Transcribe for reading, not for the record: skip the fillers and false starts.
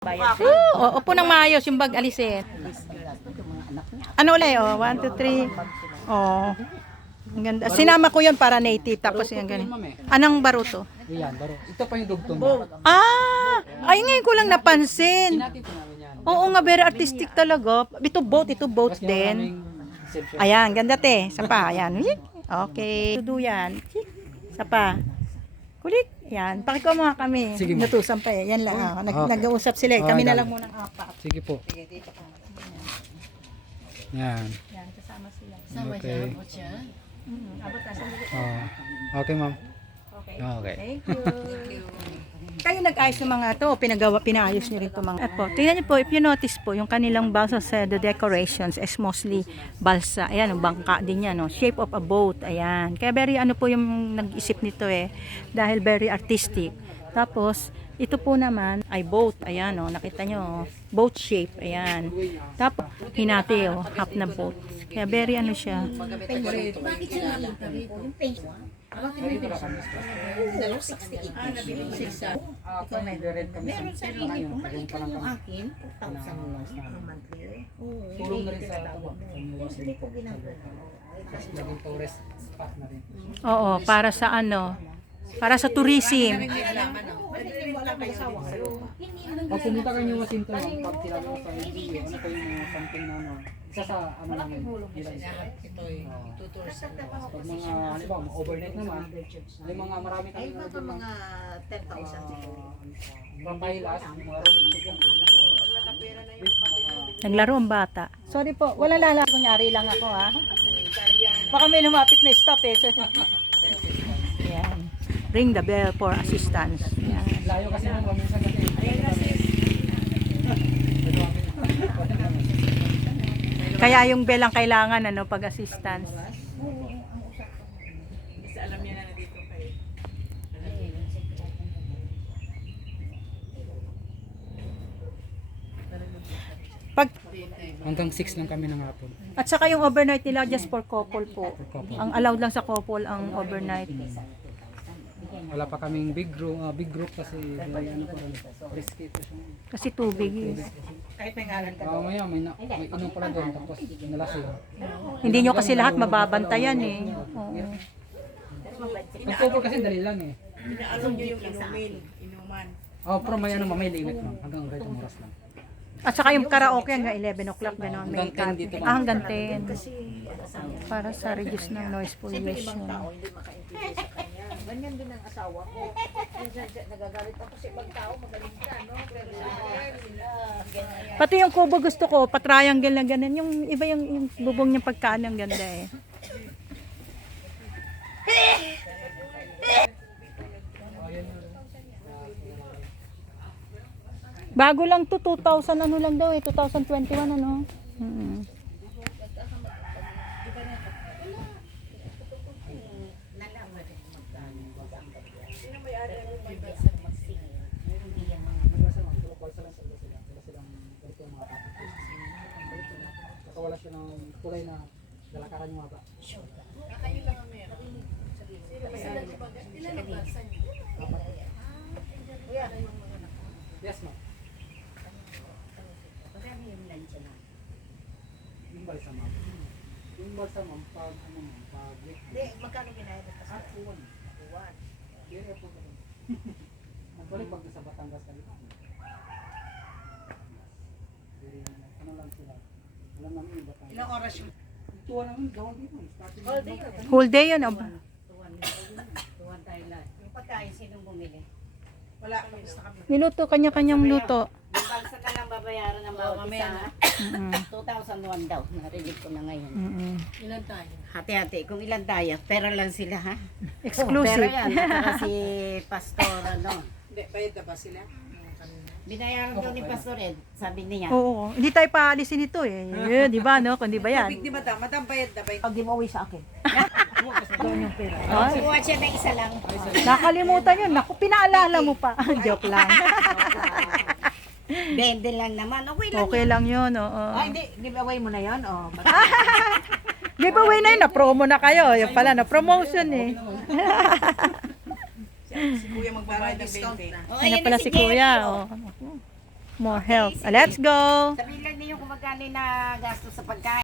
Upo ng maayos yung bag alisin. Ano ulit? 1, 2, 3. Oh. Ang ganda. Sinama ko yun para native. Tapos yung ganun. Anong baruto? Yan, baro. Ito pa yung dugtong mo. Ay ngayon ko lang napansin. Oo nga, very artistic talaga. Ito boat din. Ayan, ganda te. Sapa, ayan. Okay. Tudo yan. Sapa. Kulik. Yan. Pakiko mo nga kami. Sige, ma'am. Natusan pa eh. Yan lang. Nag-uusap sila eh. Kami na lang munang apat. Sige po. Yan. Yan, kasama sila. Okay. Abot na. Okay, ma'am. Okay. Okay. Thank you. Kayo nag-ayos ng mga to, pinaayos niyo rin 'tong mga. At po, tingnan niyo po, if you notice po, yung kanilang balsa sa the decorations is mostly balsa. Ayan, yung bangka din yan, no? Shape of a boat. Ayan. Kaya very ano po yung nag-isip nito eh, dahil very artistic. Tapos, ito po naman ay boat. Ayan, no? Nakita nyo, boat shape. Ayan. Tapos, hinati, half na boat. Kaya very ano siya. Bakit siya nalintari po? Yung pension? Meron sa rin po, maliit lang yung akin, 4,000 lang monthly. Tulong na rin sa tuwa. Hindi po ginagawa. Naging tourist spot na rin. Oo, para sa ano, para sa tourism. Pag pumunta kayo yung Wasinto, pag sila mo sa video, ano pa yung mga something na ano, isa sa ano namin, nila isa. Pag mga, halimbawa, overnight naman, may mga marami kami na Baka mga 10,000 siguro. Pampahilas, mga rustic yan. Naglaro ang bata. Sorry po, wala lala. Kunyari lang ako ha. Baka may lumapit na stop eh. Yan. Ring the bell for assistance. Yan. Layo kasi nung minsan kasi. Kaya yung bell ang kailangan ano pag assistance. Pag Hanggang 6 lang kami ng hapon. at saka yung overnight nila just for couple po. couple. Ang allowed lang sa couple ang overnight. Wala pa kaming big group kasi may ano pa rin. Risky ito siya. Kasi tubig eh. Maya may inom pala doon tapos nalasing. Hindi nyo kasi lahat mababantayan eh. Oo. Ang couple kasi dali lang eh. Alam niyo yung inuman. Pero may ano may limit lang. Hanggang ganitong oras lang. At saka yung karaoke hanggang 11 o'clock gano'n. Hanggang 10 dito. Hanggang 10. Para sa reduce ng noise pollution. Tao hindi makaintindi sa kanya. Ganyan din ang asawa ko. Minsan nagagalit ako sa ibang tao, magaling ka, no? Pero sa ganyan. Pati yung kubo gusto ko, patriangle na ganun. Yung iba yung bubong niyang pagkaan ang ganda eh. Bago lang to 2000 ano lang daw eh, 2021 ano. Wala siya ng kulay na dalakaran yung maba. Kayo lang ang meron. Ilan ang bansa niyo? Yes, ma'am. Yung balsa, ma'am. Yung balsa, ma'am, pag ano, ma'am, pag Hindi, magkano binayad ng kasama? Uwan. Yung airport ako. Actually, pag sa Batangas ka dito. Ano lang sila. Alam namin yung Batangas. Ilang oras yung Tuwa naman, gawang dito. Starting All day. Whole day yun. Oh. Yung pagkain, sinong bumili? wala kami gusto kami. Niluto, kanya-kanyang luto. Yung balsa ka lang babayaran ng bawat mamaya isa. Mm-mm. 2,001 daw. Narinig ko na ngayon. Mm-mm. Ilan tayo? Hati-hati. Kung ilan tayo, pera lang sila ha. Pera Exclusive. yan. Saka si Pastor ano. Hindi, bayad na ba sila? Kanina. Binayaran daw ni Pastor Ed. Sabi niya. Oo, hindi tayo paalisin ito eh. Di ba no? Kundi ba yan? Big di madam, madam bayad na bayad. Giveaway sa akin. Ay, Kuha siya ng isa lang. nakalimutan yun. Naku, pinaalala mo pa. Joke lang. 20 lang naman. Okay lang. Okay lang yun. Oo. Hindi, giveaway mo na yan. Oh, Giveaway na yun. Na-promo na kayo. Yung pala, na-promotion eh. Si kuya magbabayad ng 20. Oh, Ano pala si Kuya. Oh. More help. Let's go! Sabihin lang ninyo kung magkano na gasto sa pagkain.